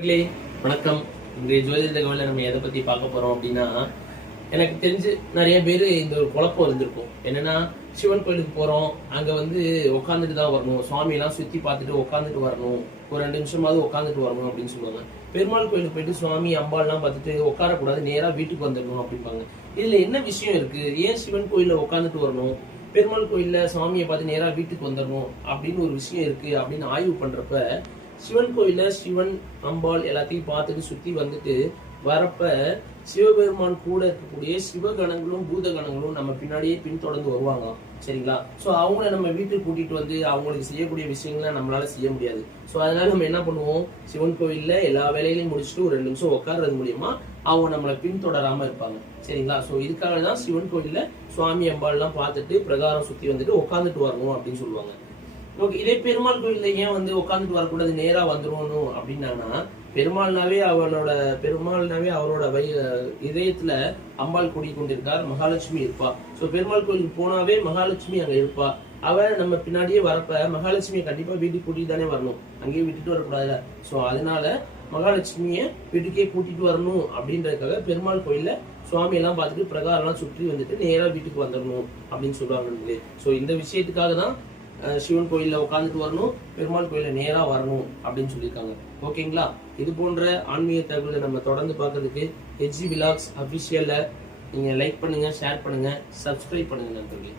வணக்கம். இன்றைய ஜோதிட தகவலில் நம்ம எதை பத்தி பார்க்க போறோம் அப்படின்னா, எனக்கு தெரிஞ்சு நிறைய பேர் இந்த ஒரு குழப்பம் இருந்திருக்கும். என்னன்னா, சிவன் கோயிலுக்கு போறோம், அங்க வந்து உட்காந்துட்டு தான் வரணும், சுவாமியெல்லாம் சுத்தி பார்த்துட்டு உட்காந்துட்டு வரணும், ஒரு 2 நிமிஷமாவது உட்காந்துட்டு வரணும் அப்படின்னு சொல்லுவாங்க. பெருமாள் கோயிலுக்கு போயிட்டு சுவாமி அம்பாள்லாம் பார்த்துட்டு உட்காரக்கூடாது, நேரா வீட்டுக்கு வந்துடணும் அப்படிம்பாங்க. இதுல என்ன விஷயம் இருக்கு? ஏன் சிவன் கோயில்ல உட்காந்துட்டு வரணும், பெருமாள் கோயில்ல சுவாமியை பார்த்து நேரா வீட்டுக்கு வந்துடணும் அப்படின்னு ஒரு விஷயம் இருக்கு அப்படின்னு ஆய்வு பண்றப்ப, சிவன் கோயில சிவன் அம்பாள் எல்லாத்தையும் பார்த்துட்டு சுத்தி வந்துட்டு வரப்ப, சிவபெருமான் கூட இருக்கக்கூடிய சிவகணங்களும் பூதகணங்களும் நம்ம பின்னாடியே பின்தொடர்ந்து வருவாங்க. சரிங்களா? சோ அவங்கள நம்ம வீட்டுக்கு கூட்டிட்டு வந்து அவங்களுக்கு செய்யக்கூடிய விஷயங்களை நம்மளால செய்ய முடியாது. சோ அதனால நம்ம என்ன பண்ணுவோம், சிவன் கோயில்ல எல்லா வேலையிலையும் முடிச்சுட்டு ஒரு 2 நிமிஷம் உட்கார்றது மூலியமா அவங்க நம்மளை பின்தொடராம இருப்பாங்க. சரிங்களா? சோ இதுக்காக தான் சிவன் கோயில்ல சுவாமி அம்பாள் எல்லாம் பார்த்துட்டு பிரகாரம் சுத்தி வந்துட்டு உட்காந்துட்டு வரணும் அப்படின்னு சொல்லுவாங்க. ஓகே, இதே பெருமாள் கோயில்ல ஏன் வந்து உட்காந்துட்டு வரக்கூடாது, நேரா வந்துருவணும் அப்படின்னாங்கன்னா, பெருமாள்னாவே அவரோட இதயத்துல அம்பாள் குடிக்கொண்டிருக்கார், மகாலட்சுமி இருப்பா. சோ பெருமாள் கோயிலுக்கு போனாவே மகாலட்சுமி அங்க இருப்பா. அவ நம்ம பின்னாடியே வரப்ப மகாலட்சுமியை கண்டிப்பா வீட்டுக்கு கூட்டிட்டு தானே வரணும், அங்கேயே விட்டுட்டு வரக்கூடாதுல. சோ அதனால மகாலட்சுமிய வீட்டுக்கே கூட்டிட்டு வரணும் அப்படின்றதுக்காக பெருமாள் கோயில்ல சுவாமி எல்லாம் பார்த்துட்டு பிரகாரம் எல்லாம் சுற்றி வந்துட்டு நேரா வீட்டுக்கு வந்துடணும் அப்படின்னு சொல்லுவாங்க. சோ இந்த விஷயத்துக்காக தான் சிவன் கோயில்ல உட்காந்துட்டு வரணும், பெருமாள் கோயில நேரா வரணும் அப்படின்னு சொல்லியிருக்காங்க. ஓகேங்களா? இது போன்ற ஆன்மீக தகவலை நம்ம தொடர்ந்து பார்க்கறதுக்கு HG Vlogs அபிஷியல்ல நீங்க லைக் பண்ணுங்க, ஷேர் பண்ணுங்க, சப்ஸ்கிரைப் பண்ணுங்க நண்பர்களே.